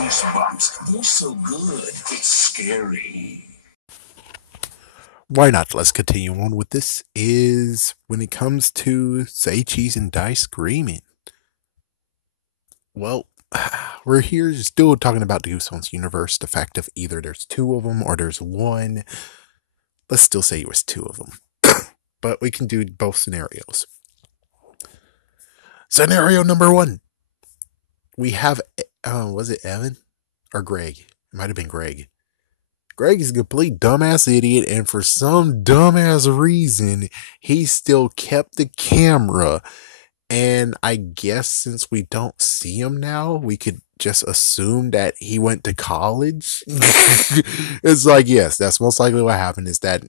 Goosebumps. They're so good. It's scary. Why not? Let's continue on with this. Is when it comes to say cheese and die screaming. Well, we're here still talking about the Goosebumps universe. The fact of either there's two of them or there's one. Let's still say it was two of them, but we can do both scenarios. Scenario number one: we have, was it Evan or Greg? It might have been Greg. Greg is a complete dumbass idiot, and for some dumbass reason, he still kept the camera. And I guess since we don't see him now, we could just assume that he went to college. It's like, yes, that's most likely what happened is that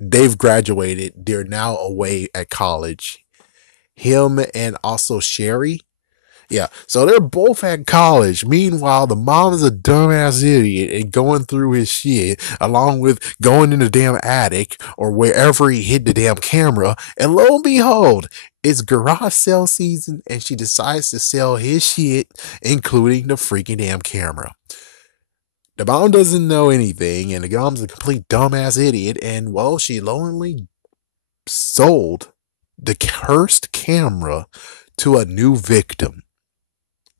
they've graduated. They're now away at college. Him and also Sherry. Yeah, so they're both at college. Meanwhile, the mom is a dumbass idiot and going through his shit, along with going in the damn attic or wherever he hid the damn camera. And lo and behold, it's garage sale season, and she decides to sell his shit, including the freaking damn camera. The mom doesn't know anything, and the mom's a complete dumbass idiot. And well, she lonely sold the cursed camera to a new victim.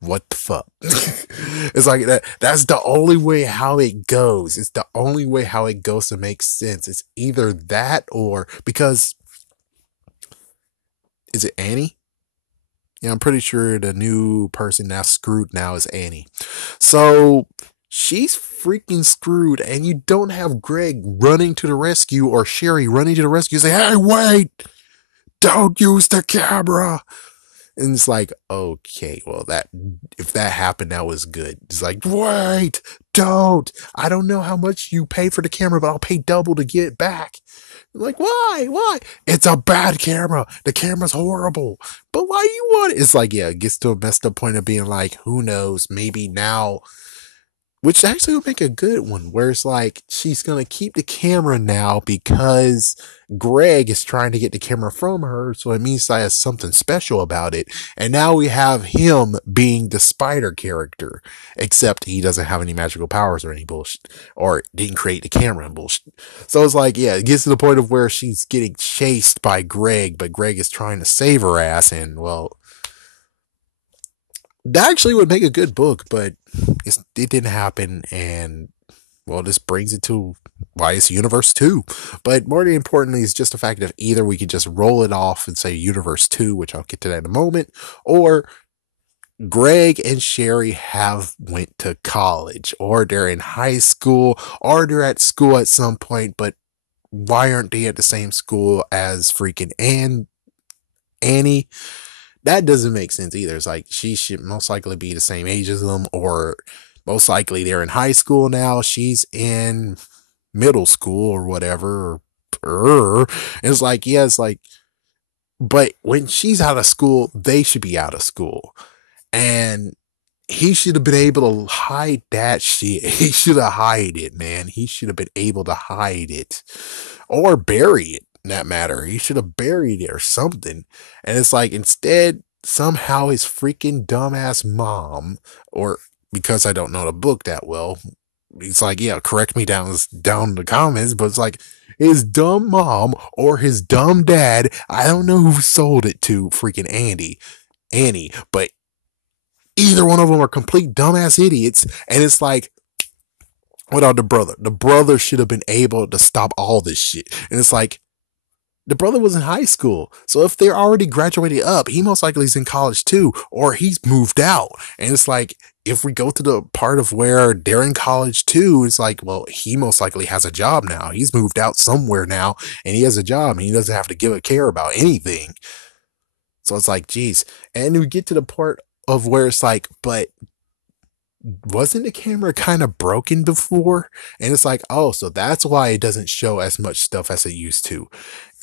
What the fuck? It's like that. That's the only way how it goes. It's the only way how it goes to make sense. It's either that or because is it Annie? Yeah, I'm pretty sure the new person that's screwed now is Annie. So she's freaking screwed, and you don't have Greg running to the rescue or Sherry running to the rescue. Say, "Hey, wait! Don't use the camera." And it's like, okay, well, that if that happened, that was good. It's like, wait, don't. I don't know how much you pay for the camera, but I'll pay double to get it back. I'm like, why? Why? It's a bad camera. The camera's horrible. But why do you want it? It's like, yeah, it gets to a messed up point of being like, who knows? Maybe now, which actually would make a good one, where it's like she's gonna keep the camera now because Greg is trying to get the camera from her, so it means that has something special about it. And now we have him being the spider character, except he doesn't have any magical powers or any bullshit, or didn't create the camera and bullshit. So it's like, yeah, it gets to the point of where she's getting chased by Greg, but Greg is trying to save her ass, and well, that actually would make a good book, but it didn't happen. And well, this brings it to why it's Universe 2. But more importantly, is just the fact that either we could just roll it off and say Universe 2, which I'll get to that in a moment, or Greg and Sherry have went to college, or they're in high school, or they're at school at some point, but why aren't they at the same school as freaking Annie? That doesn't make sense either. It's like she should most likely be the same age as them, or most likely they're in high school now. She's in middle school or whatever. It's like, yeah, it's like, but when she's out of school, they should be out of school. And he should have been able to hide that shit. He should have hide it, man. He should have been able to hide it or bury it. In that matter, he should have buried it or something. And it's like instead, somehow his freaking dumbass mom, or because I don't know the book that well, it's like, yeah, correct me down in the comments, but it's like his dumb mom or his dumb dad. I don't know who sold it to freaking Annie, but either one of them are complete dumbass idiots. And it's like, without the brother, the brother should have been able to stop all this shit. And it's like, the brother was in high school. So if they're already graduated up, he most likely is in college too, or he's moved out. And it's like, if we go to the part of where they're in college too, it's like, well, he most likely has a job now. He's moved out somewhere now and he has a job and he doesn't have to give a care about anything. So it's like, geez. And we get to the part of where it's like, but wasn't the camera kind of broken before? And it's like, oh, so that's why it doesn't show as much stuff as it used to.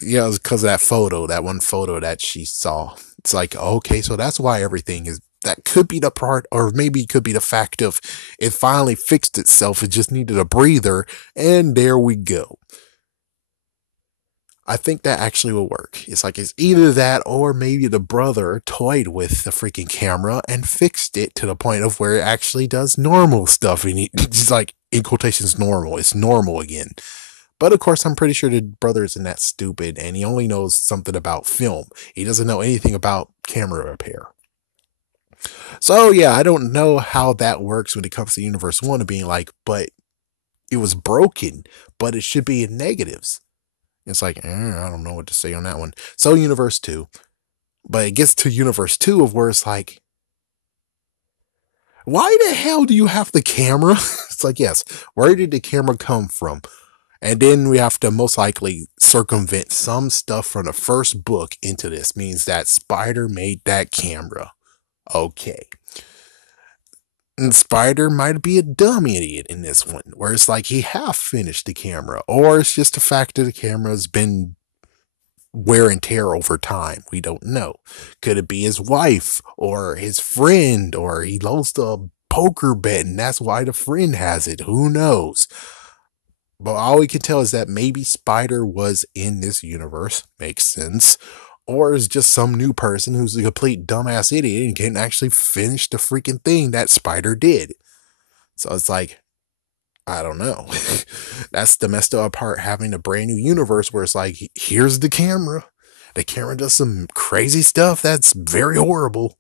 Yeah, it's because of that photo, that one photo that she saw. It's like, okay, so that's why everything is. That could be the part, or maybe it could be the fact of it finally fixed itself. It just needed a breather, and there we go. I think that actually will work. It's like it's either that or maybe the brother toyed with the freaking camera and fixed it to the point of where it actually does normal stuff. And it's like, in quotations, normal. It's normal again. But of course, I'm pretty sure the brother isn't that stupid and he only knows something about film. He doesn't know anything about camera repair. So yeah, I don't know how that works when it comes to Universe 1 of being like, but it was broken, but it should be in negatives. It's like, I don't know what to say on that one. So Universe 2. But it gets to Universe 2 of where it's like, why the hell do you have the camera? It's like, yes, where did the camera come from? And then we have to most likely circumvent some stuff from the first book into this. Means that Spider made that camera. Okay. And Spider might be a dumb idiot in this one, where it's like he half finished the camera, or it's just the fact that the camera's been wear and tear over time. We don't know. Could it be his wife or his friend, or he lost a poker bet and that's why the friend has it? Who knows? But all we can tell is that maybe Spider was in this universe. Makes sense. Or is just some new person who's a complete dumbass idiot and can't actually finish the freaking thing that Spider did. So it's like, I don't know. That's the messed up part, having a brand new universe where it's like, here's the camera. The camera does some crazy stuff that's very horrible.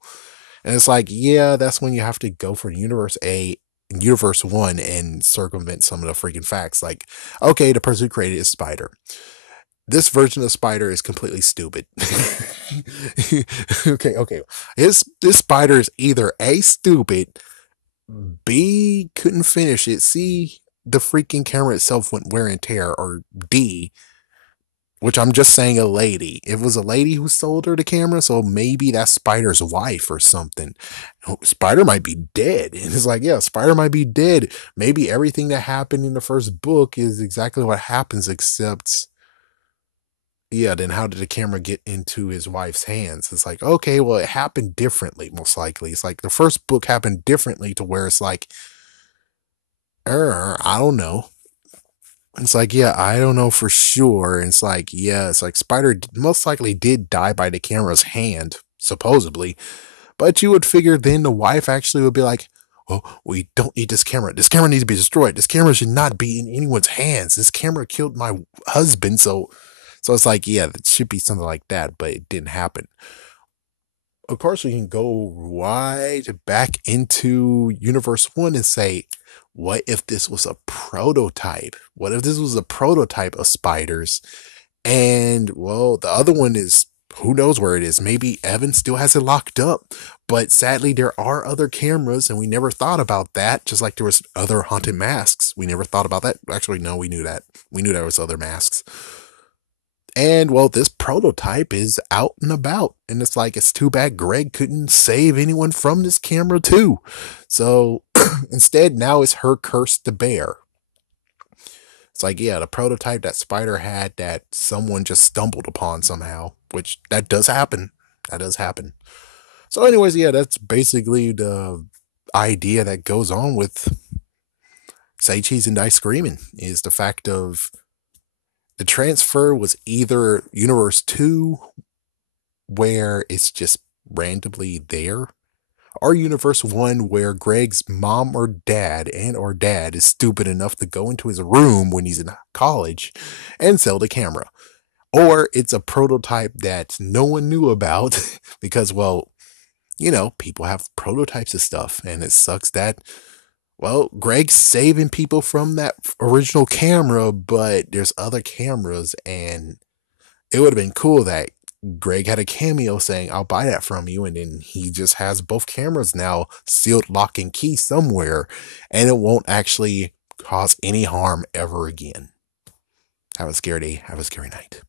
And it's like, yeah, that's when you have to go for Universe A, Universe 1, and circumvent some of the freaking facts. Like, okay, the person who created is Spider. This version of Spider is completely stupid. Okay. This Spider is either A, stupid, B, couldn't finish it, C, the freaking camera itself went wear and tear, or D, which I'm just saying a lady. It was a lady who sold her the camera, so maybe that's Spider's wife or something. Spider might be dead. And it's like, yeah, Spider might be dead. Maybe everything that happened in the first book is exactly what happens, except, yeah, then how did the camera get into his wife's hands? It's like, okay, well, it happened differently, most likely. It's like the first book happened differently to where it's like, I don't know. It's like, yeah, I don't know for sure. And it's like, yeah, it's like Spider most likely did die by the camera's hand, supposedly. But you would figure then the wife actually would be like, oh, we don't need this camera. This camera needs to be destroyed. This camera should not be in anyone's hands. This camera killed my husband. So it's like, yeah, it should be something like that, but it didn't happen. Of course, we can go right back into Universe 1 and say, what if this was a prototype? What if this was a prototype of Spiders? And, well, the other one is, who knows where it is? Maybe Evan still has it locked up. But sadly, there are other cameras, and we never thought about that. Just like there was other haunted masks. We never thought about that. Actually, no, we knew that. We knew there was other masks. And well, this prototype is out and about. And it's like, it's too bad Greg couldn't save anyone from this camera too. So instead, now it's her curse to bear. It's like, yeah, the prototype that Spider had that someone just stumbled upon somehow, which that does happen. That does happen. So, anyways, yeah, that's basically the idea that goes on with Say Cheese and Die Screaming, is the fact of the transfer was either Universe 2, where it's just randomly there, or Universe 1, where Greg's mom or dad or dad is stupid enough to go into his room when he's in college and sell the camera. Or it's a prototype that no one knew about because, well, people have prototypes of stuff, and it sucks that, well, Greg's saving people from that original camera, but there's other cameras, and it would have been cool that Greg had a cameo saying, I'll buy that from you. And then he just has both cameras now sealed lock and key somewhere, and it won't actually cause any harm ever again. Have a scary day. Have a scary night.